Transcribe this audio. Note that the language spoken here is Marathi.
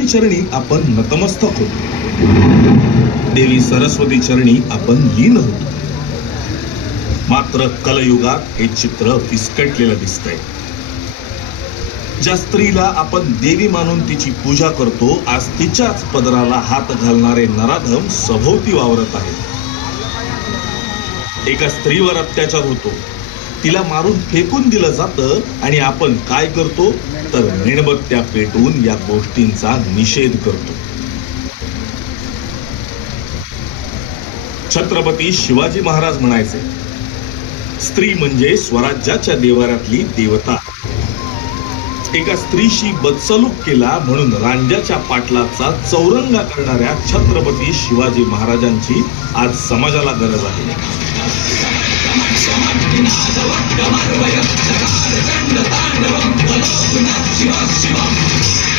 भवानी चरणी आपण नतमस्तक होतो, देवी सरस्वती चरणी आपण लीन होतो. मात्र कलयुगात हे चित्र विस्कटलेलं दिसतंय. ज्या स्त्रीला आपण देवी मानून तिची पूजा करतो, आज तिच्याच पदराला हात घालणारे नराधम सभोवती वावरत आहेत. एका स्त्रीवर अत्याचार होतो, तिला मारून फेकून दिलं जातं आणि आपण काय करतो तर मेणबत्त्या पेटवून या गोष्टींचा निषेध करतो. छत्रपती शिवाजी महाराज म्हणायचे, स्त्री म्हणजे स्वराज्याच्या देवाऱ्यातली देवता. एका स्त्रीशी बदसलूक केला म्हणून रांजाच्या पाटलाचा चौरंगा करणाऱ्या छत्रपती शिवाजी महाराजांची आज समाजाला गरज आहे. शिवा